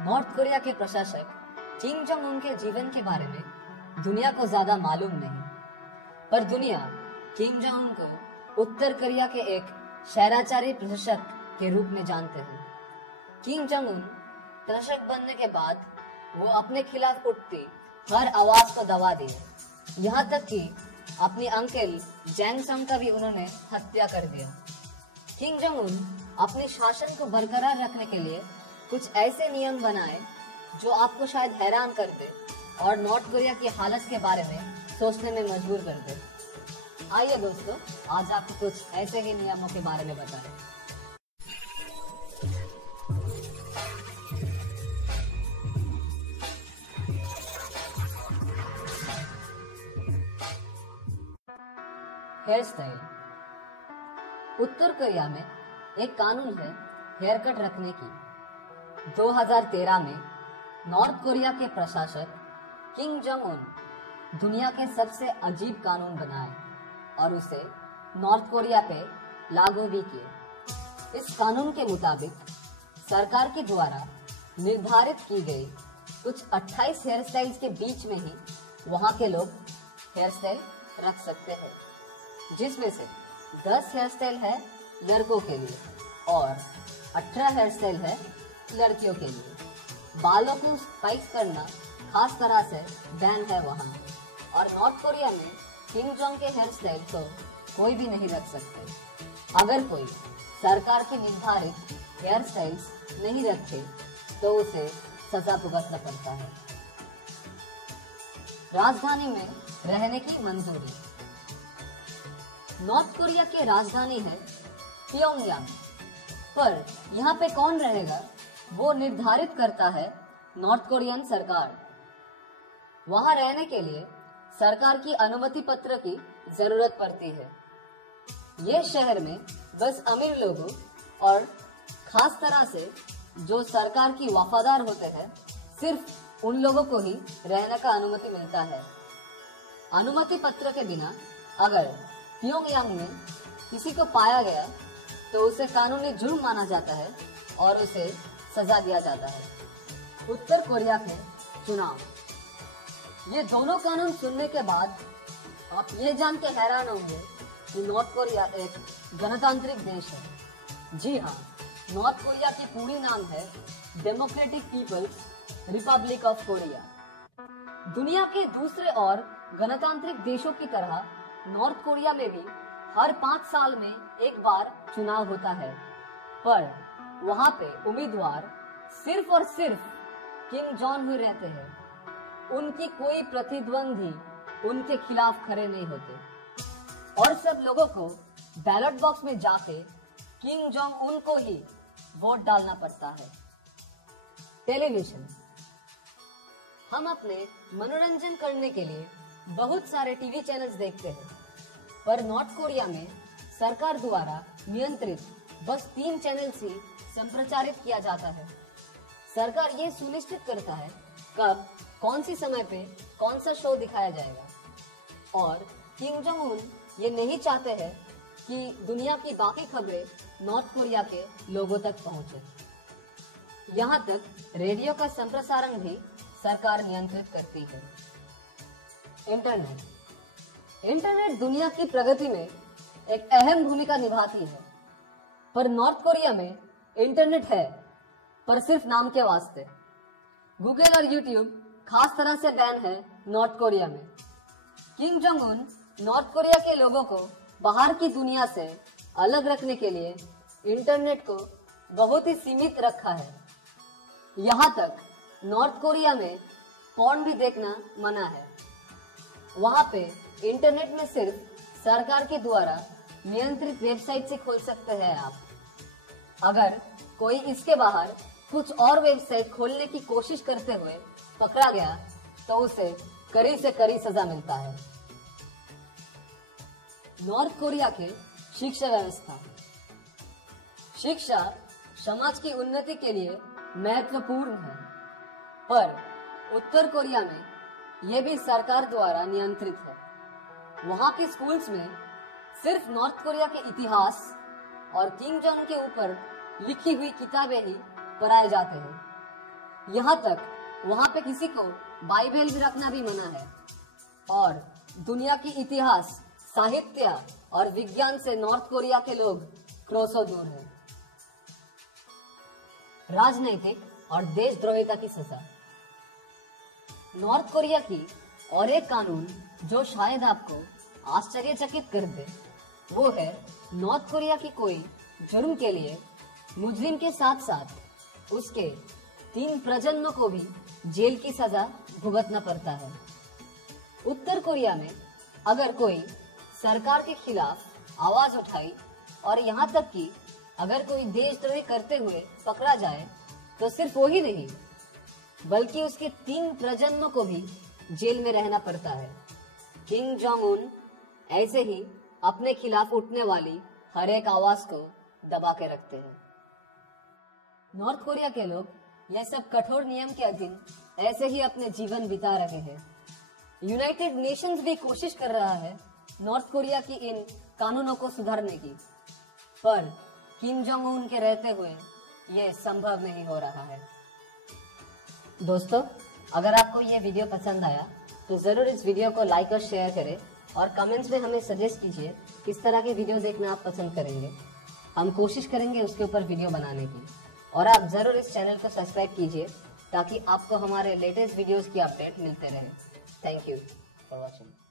North Korea के प्रशासक Kim Jong Un के जीवन के बारे में दुनिया को ज्यादा मालूम नहीं, पर दुनिया किम जोंग उन को उत्तर कोरिया के एक शहराचारी प्रशासक के रूप में जानते हैं। किम जोंग उन प्रशासक बनने के बाद वो अपने खिलाफ उठती हर आवाज को दबा दिए, यहाँ तक कि अपनी अंकल जैंग संग का भी उन्होंने हत्या कर दिया। किम जोंग उन अपने शासन को बरकरार रखने के लिए कुछ ऐसे नियम बनाए जो आपको शायद हैरान कर दे और नॉर्थ कोरिया की हालत के बारे में सोचने में मजबूर कर दे। आइए दोस्तों, आज आपको कुछ ऐसे ही नियमों के बारे में बताएं। Hair style. उत्तर कोरिया में एक कानून है हेयर कट रखने की। 2013 में नॉर्थ कोरिया के प्रशासक किम जोंग उन दुनिया के सबसे अजीब कानून बनाए और उसे नॉर्थ कोरिया पे लागू भी किए। इस कानून के मुताबिक सरकार के द्वारा निर्धारित की गई कुछ 28 हेयर स्टाइल्स के बीच में ही वहां के लोग हेयर स्टाइल रख सकते हैं, जिसमें से 10 हेयर स्टाइल है लड़कों के लिए और 18 हेयर स्टाइल है लड़कियों के लिए। बालों को स्पाइक्स करना खास तरह से बैन है वहाँ, और नॉर्थ कोरिया में किम जोंग के हेयर स्टाइल तो कोई भी नहीं रख सकते। अगर कोई सरकार के निर्धारित हेयर स्टाइल्स नहीं रखे तो उसे सजा भुगतना पड़ता है। राजधानी में रहने की मंजूरी। नॉर्थ कोरिया की राजधानी है प्योंगयांग, पर यहाँ पे कौन रहेगा वो निर्धारित करता है नॉर्थ कोरियन सरकार। वहां रहने के लिए सरकार की अनुमति पत्र की जरूरत पड़ती है। ये शहर में बस अमीर लोगों और खास तरह से जो सरकार की वफादार होते हैं, सिर्फ उन लोगों को ही रहने का अनुमति मिलता है। अनुमति पत्र के बिना अगर प्योंगयांग में किसी को पाया गया तो उसे कानूनी जुर्म माना जाता है और उसे सजा दिया जाता है। उत्तर कोरिया के चुनाव। ये दोनों कानून सुनने के बाद आप ये जान के हैरान होंगे कि नॉर्थ कोरिया एक गणतांत्रिक देश है। जी हाँ, नॉर्थ कोरिया की पूरी नाम है democratic people's republic of Korea. दुनिया के दूसरे और गणतांत्रिक देशों की तरह नॉर्थ कोरिया में भी हर 5 साल में एक बार चुनाव होता है, पर वहां पे उम्मीदवार सिर्फ और सिर्फ किम जोंग उन रहते हैं। उनकी कोई प्रतिद्वंदी उनके खिलाफ खड़े नहीं होते और सब लोगों को बैलेट बॉक्स में जाके किम जोंग उन को ही वोट डालना पड़ता है। टेलीविजन। हम अपने मनोरंजन करने के लिए बहुत सारे टीवी चैनल्स देखते हैं, पर नॉर्थ कोरिया में सरकार द्वारा नियंत्रित बस 3 चैनल ही संप्रचारित किया जाता है। सरकार ये सुनिश्चित करता है कब कौन सी समय पे कौन सा शो दिखाया जाएगा, और किम जोंग उन ये नहीं चाहते हैं कि दुनिया की बाकी खबरें नॉर्थ कोरिया के लोगों तक पहुंचे। यहाँ तक रेडियो का संप्रसारण भी सरकार नियंत्रित करती है। इंटरनेट दुनिया की प्रगति में एक अहम भूमिका निभाती है, पर नॉर्थ कोरिया में इंटरनेट है पर सिर्फ नाम के वास्ते। गूगल और यूट्यूब खास तरह से बैन है नॉर्थ कोरिया में। Kim Jong Un north Korea के लोगों को बाहर की दुनिया से अलग रखने के लिए इंटरनेट को बहुत ही सीमित रखा है। यहाँ तक नॉर्थ कोरिया में पॉर्न भी देखना मना है। वहाँ पे इंटरनेट में सिर्फ सरकार के द्वारा नियंत्रित वेबसाइट से खोल सकते हैं आप। अगर कोई इसके बाहर कुछ और वेबसाइट खोलने की कोशिश करते हुए पकड़ा गया तो उसे कड़ी से कड़ी सजा मिलता है। नॉर्थ कोरिया के शिक्षा व्यवस्था। शिक्षा समाज की उन्नति के लिए महत्वपूर्ण है, पर उत्तर कोरिया में यह भी सरकार द्वारा नियंत्रित है। वहां के स्कूल्स में सिर्फ नॉर्थ कोरिया के इतिहास और किम जोंग के ऊपर लिखी हुई किताबें ही पढ़ाए जाते हैं। यहाँ तक वहाँ पे किसी को बाइबल भी रखना भी मना है। और दुनिया की इतिहास, साहित्य और विज्ञान से नॉर्थ कोरिया के लोग क्रोसों दूर हैं। राजनैतिक और देशद्रोहिता की सजा। नॉर्थ कोरिया की और एक कानून जो शायद आपको आश्चर्यचकित कर दे, वो है नॉर्थ कोरिया की कोई जुर्म के लिए मुजरिम के साथ साथ उसके 3 प्रजन्म को भी जेल की सजा भुगतना पड़ता है। उत्तर कोरिया में अगर कोई सरकार के खिलाफ आवाज उठाई और यहाँ तक कि अगर कोई देशद्रोही करते हुए पकड़ा जाए तो सिर्फ वो ही नहीं बल्कि उसके 3 प्रजन्म को भी जेल में रहना पड़ता है। किम जोंग उन ऐसे ही अपने खिलाफ उठने वाली हर एक आवाज को दबा के रखते हैं। नॉर्थ कोरिया के लोग यह सब कठोर नियम के अधीन ऐसे ही अपने जीवन बिता रहे हैं। यूनाइटेड नेशंस भी कोशिश कर रहा है नॉर्थ कोरिया की इन कानूनों को सुधारने की, पर किम जोंग उन के रहते हुए यह संभव नहीं हो रहा है। दोस्तों, अगर आपको यह वीडियो पसंद आया तो जरूर इस वीडियो को लाइक और शेयर करें और कमेंट्स में हमें सजेस्ट कीजिए किस तरह की वीडियो देखना आप पसंद करेंगे। हम कोशिश करेंगे उसके ऊपर वीडियो बनाने की। और आप जरूर इस चैनल को सब्सक्राइब कीजिए ताकि आपको हमारे लेटेस्ट वीडियोस की अपडेट मिलते रहे। Thank you for watching.